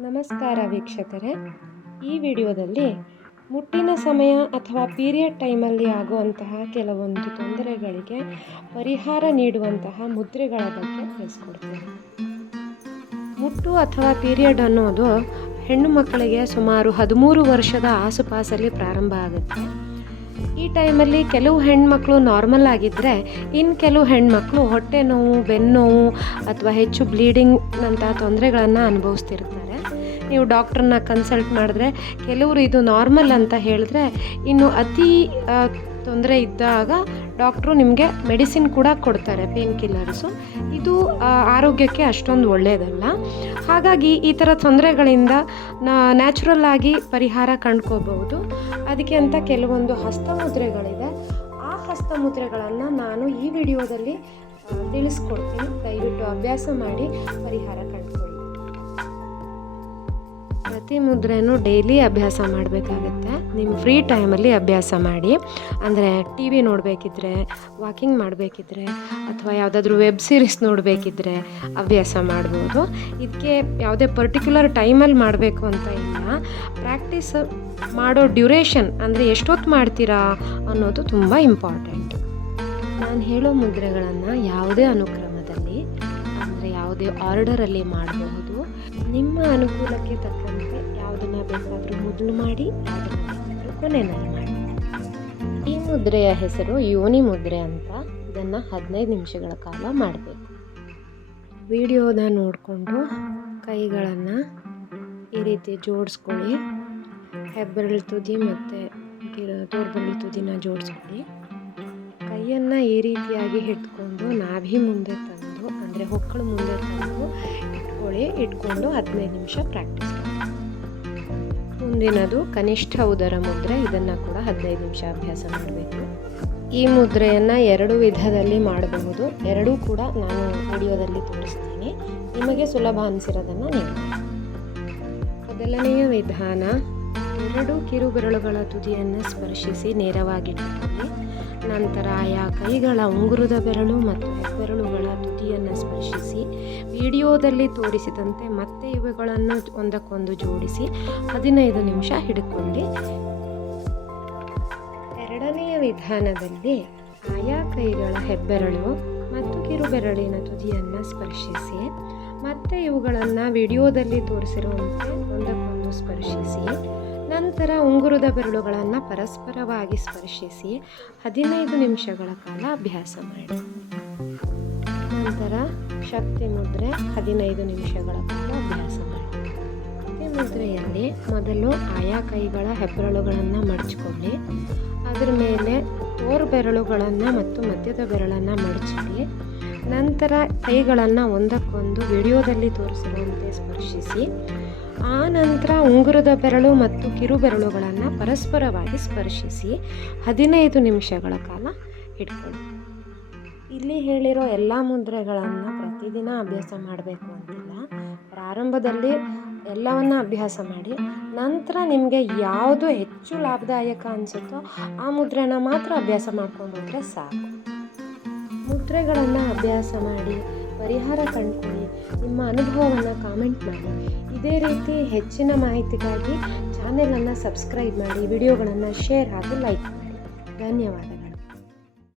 ನಮಸ್ಕಾರ ವೀಕ್ಷಕರೇ. ಈ ವಿಡಿಯೋದಲ್ಲಿ ಮುಟ್ಟಿನ ಸಮಯ ಅಥವಾ ಪೀರಿಯಡ್ ಟೈಮಲ್ಲಿ ಆಗುವಂತಹ ಕೆಲವೊಂದು ತೊಂದರೆಗಳಿಗೆ ಪರಿಹಾರ ನೀಡುವಂತಹ ಮುದ್ರೆಗಳ ಬಗ್ಗೆ ತಿಳಿಸ್ಕೊಡ್ತೀನಿ. ಮುಟ್ಟು ಅಥವಾ ಪೀರಿಯಡ್ ಅನ್ನೋದು ಹೆಣ್ಣು ಮಕ್ಕಳಿಗೆ ಸುಮಾರು ಹದಿಮೂರು ವರ್ಷದ ಆಸುಪಾಸಲ್ಲಿ ಪ್ರಾರಂಭ ಆಗುತ್ತೆ. ಈ ಟೈಮಲ್ಲಿ ಕೆಲವು ಹೆಣ್ಮಕ್ಳು ನಾರ್ಮಲ್ ಆಗಿದ್ದರೆ ಇನ್ನು ಕೆಲವು ಹೆಣ್ಮಕ್ಳು ಹೊಟ್ಟೆ ನೋವು, ಬೆನ್ನು ನೋವು ಅಥವಾ ಹೆಚ್ಚು ಬ್ಲೀಡಿಂಗ್ ನಂತಹ ತೊಂದರೆಗಳನ್ನು ಅನುಭವಿಸ್ತಿರ್ತಾರೆ. ನೀವು ಡಾಕ್ಟ್ರನ್ನ ಕನ್ಸಲ್ಟ್ ಮಾಡಿದ್ರೆ ಕೆಲವರು ಇದು ನಾರ್ಮಲ್ ಅಂತ ಹೇಳಿದ್ರೆ ಇನ್ನು ಅತಿ ತೊಂದರೆ ಇದ್ದಾಗ ಡಾಕ್ಟ್ರು ನಿಮಗೆ ಮೆಡಿಸಿನ್ ಕೂಡ ಕೊಡ್ತಾರೆ, ಪೇನ್ ಕಿಲ್ಲರ್ಸು. ಇದು ಆರೋಗ್ಯಕ್ಕೆ ಅಷ್ಟೊಂದು ಒಳ್ಳೆಯದಲ್ಲ ಹಾಗಾಗಿ ಈ ಥರ ತೊಂದರೆಗಳಿಂದ ನ್ಯಾಚುರಲ್ ಆಗಿ ಪರಿಹಾರ ಕಂಡ್ಕೋಬಹುದು ಅದಕ್ಕೆ ಅಂತ ಕೆಲವೊಂದು ಹಸ್ತಮುದ್ರೆಗಳಿದೆ. ಆ ಹಸ್ತಮುದ್ರೆಗಳನ್ನು ನಾನು ಈ ವಿಡಿಯೋದಲ್ಲಿ ತಿಳಿಸ್ಕೊಡ್ತೀನಿ. ದಯವಿಟ್ಟು ಅಭ್ಯಾಸ ಮಾಡಿ ಪರಿಹಾರ ಕಂಡುಕೊಳ್ಳಿ ಪ್ರತಿ ಮುದ್ರೆನೂ ಡೈಲಿ ಅಭ್ಯಾಸ ಮಾಡಬೇಕಾಗತ್ತೆ. ನಿಮ್ಮ ಫ್ರೀ ಟೈಮಲ್ಲಿ ಅಭ್ಯಾಸ ಮಾಡಿ. ಅಂದರೆ ಟಿ ವಿ ನೋಡಬೇಕಿದ್ರೆ ವಾಕಿಂಗ್ ಮಾಡಬೇಕಿದ್ರೆ, ಅಥವಾ ಯಾವುದಾದ್ರೂ ವೆಬ್ ಸೀರೀಸ್ ನೋಡಬೇಕಿದ್ರೆ ಅಭ್ಯಾಸ ಮಾಡ್ಬೋದು. ಇದಕ್ಕೆ ಯಾವುದೇ ಪರ್ಟಿಕ್ಯುಲರ್ ಟೈಮಲ್ಲಿ ಮಾಡಬೇಕು ಅಂತ ಇಲ್ಲ. ಪ್ರಾಕ್ಟೀಸ್ ಮಾಡೋ ಡ್ಯೂರೇಷನ್ ಅಂದರೆ ಎಷ್ಟೊತ್ತು ಮಾಡ್ತೀರಾ ಅನ್ನೋದು ತುಂಬ ಇಂಪಾರ್ಟೆಂಟ್ ನಾನು ಹೇಳೋ ಮುದ್ರೆಗಳನ್ನು ಯಾವುದೇ ಅನುಕ್ರಮದಲ್ಲಿ, ಅಂದರೆ ಯಾವುದೇ ಆರ್ಡರಲ್ಲಿ ಮಾಡಬಹುದು. ನಿಮ್ಮ ಅನುಕೂಲಕ್ಕೆ ತಕ್ಕಂತೆ ಯಾವುದನ್ನು ಬೇಕಾದರೂ ಮೊದಲು ಮಾಡಿ, ಕೊನೆಯಲ್ಲಿ ಮಾಡಿ. ಈ ಮುದ್ರೆಯ ಹೆಸರು ಯೋನಿ ಮುದ್ರೆ ಅಂತ. ಇದನ್ನು ಹದಿನೈದು ನಿಮಿಷಗಳ ಕಾಲ ಮಾಡಬೇಕು. ವಿಡಿಯೋನ ನೋಡಿಕೊಂಡು ಕೈಗಳನ್ನು ಈ ರೀತಿ ಜೋಡಿಸ್ಕೊಳ್ಳಿ. ಹೆಬ್ಬೆರಳು ತುದಿ ಮತ್ತು ತೋರ್ಬೆರಳು ತುದಿನ ಜೋಡಿಸ್ಕೊಳ್ಳಿ. ಕೈಯನ್ನು ಈ ರೀತಿಯಾಗಿ ಹಿಡ್ಕೊಂಡು ನಾಭಿ ಮುಂದೆ ತಂದು, ಅಂದರೆ ಹೊಕ್ಕಳು ಮುಂದೆ ತಂದು ಇಟ್ಕೊಳ್ಳಿ. ಇಟ್ಕೊಂಡು ಹದಿನೈದು ನಿಮಿಷ ಪ್ರಾಕ್ಟೀಸ್ ಮುಂದಿನದು ಕನಿಷ್ಠ ಉದರ ಮುದ್ರೆ. ಇದನ್ನು ಕೂಡ ಹದಿನೈದು ನಿಮಿಷ ಅಭ್ಯಾಸ ಮಾಡಬೇಕು. ಈ ಮುದ್ರೆಯನ್ನು ಎರಡು ವಿಧದಲ್ಲಿ ಮಾಡಬಹುದು. ಎರಡೂ ಕೂಡ ನಾನು ವಿಡಿಯೋದಲ್ಲಿ ತೋರಿಸ್ತೀನಿ. ನಿಮಗೆ ಸುಲಭ ಅನಿಸಿರೋದನ್ನು ನೀವು. ಮೊದಲನೆಯ ವಿಧಾನ, ಎರಡು ಕಿರುಬೆರಳುಗಳ ತುದಿಯನ್ನು ಸ್ಪರ್ಶಿಸಿ ನೇರವಾಗಿಟ್ಟುಕೊಳ್ಳಿ ನಂತರ ಆಯಾ ಕೈಗಳ ಉಂಗುರದ ಬೆರಳು ಮತ್ತು ಬೆರಳುಗಳ ಸ್ಪರ್ಶಿಸಿ ವಿಡಿಯೋದಲ್ಲಿ ತೋರಿಸಿದಂತೆ ಮತ್ತೆ ಇವುಗಳನ್ನು ಒಂದಕ್ಕೊಂದು ಜೋಡಿಸಿ ಹದಿನೈದು ನಿಮಿಷ ಹಿಡ್ಕೊಳ್ಳಿ ಎರಡನೆಯ ವಿಧಾನದಲ್ಲಿ ಆಯಾ ಕೈಗಳ ಹೆಬ್ಬೆರಳು ಮತ್ತು ಕಿರುಬೆರಳಿನ ತುದಿಯನ್ನು ಸ್ಪರ್ಶಿಸಿ, ಮತ್ತೆ ಇವುಗಳನ್ನು ವಿಡಿಯೋದಲ್ಲಿ ತೋರಿಸಿರುವಂತೆ ಒಂದಕ್ಕೊಂದು ಸ್ಪರ್ಶಿಸಿ, ನಂತರ ಉಂಗುರದ ಬೆರಳುಗಳನ್ನು ಪರಸ್ಪರವಾಗಿ ಸ್ಪರ್ಶಿಸಿ ಹದಿನೈದು ನಿಮಿಷಗಳ ಕಾಲ ಅಭ್ಯಾಸ ಮಾಡಿ. ನಂತರ ಶಕ್ತಿ ಮುದ್ರೆ ಹದಿನೈದು ನಿಮಿಷಗಳ ಕಾಲ ಅಭ್ಯಾಸ ಮಾಡಿ. ಮುದ್ರೆಯಲ್ಲಿ ಮೊದಲು ಆಯಾ ಕೈಗಳ ಹೆಬ್ಬೆರಳುಗಳನ್ನು ಮಡಚಿಕೊಳ್ಳಿ. ಅದರ ಮೇಲೆ ತೋರು ಬೆರಳುಗಳನ್ನು ಮತ್ತು ಮಧ್ಯದ ಬೆರಳನ್ನು ಮಡಚಿಡಿ. ನಂತರ ಕೈಗಳನ್ನು ಒಂದಕ್ಕೊಂದು ವಿಡಿಯೋದಲ್ಲಿ ತೋರಿಸಿರುವಂತೆ ಸ್ಪರ್ಶಿಸಿ. ಆ ನಂತರ ಉಂಗುರದ ಬೆರಳು ಮತ್ತು ಕಿರು ಬೆರಳುಗಳನ್ನು ಪರಸ್ಪರವಾಗಿ ಸ್ಪರ್ಶಿಸಿ ಹದಿನೈದು ನಿಮಿಷಗಳ ಕಾಲ ಇಟ್ಕೊಳ್ಳಿ. ಇಲ್ಲಿ ಹೇಳಿರೋ ಎಲ್ಲ ಮುದ್ರೆಗಳನ್ನು ಪ್ರತಿದಿನ ಅಭ್ಯಾಸ ಮಾಡಬೇಕು ಅಂತಿಲ್ಲ. ಪ್ರಾರಂಭದಲ್ಲಿ ಎಲ್ಲವನ್ನ ಅಭ್ಯಾಸ ಮಾಡಿ, ನಂತರ ನಿಮಗೆ ಯಾವುದು ಹೆಚ್ಚು ಲಾಭದಾಯಕ ಅನಿಸುತ್ತೋ ಆ ಮುದ್ರೆನ ಮಾತ್ರ ಅಭ್ಯಾಸ ಮಾಡ್ಕೊಂಡು ಹೋದರೆ ಸಾಕು. ಮುದ್ರೆಗಳನ್ನು ಅಭ್ಯಾಸ ಮಾಡಿ, ಪರಿಹಾರ ಕಂಡುಕೊಳ್ಳಿ, ನಿಮ್ಮ ಅನುಭವವನ್ನು ಕಾಮೆಂಟ್ ಮಾಡಿ. ಇದೇ ರೀತಿ ಹೆಚ್ಚಿನ ಮಾಹಿತಿಗಾಗಿ ಚಾನೆಲನ್ನು ಸಬ್ಸ್ಕ್ರೈಬ್ ಮಾಡಿ, ವಿಡಿಯೋಗಳನ್ನು ಶೇರ್ ಹಾಗೂ ಲೈಕ್ ಮಾಡಿ. ಧನ್ಯವಾದ.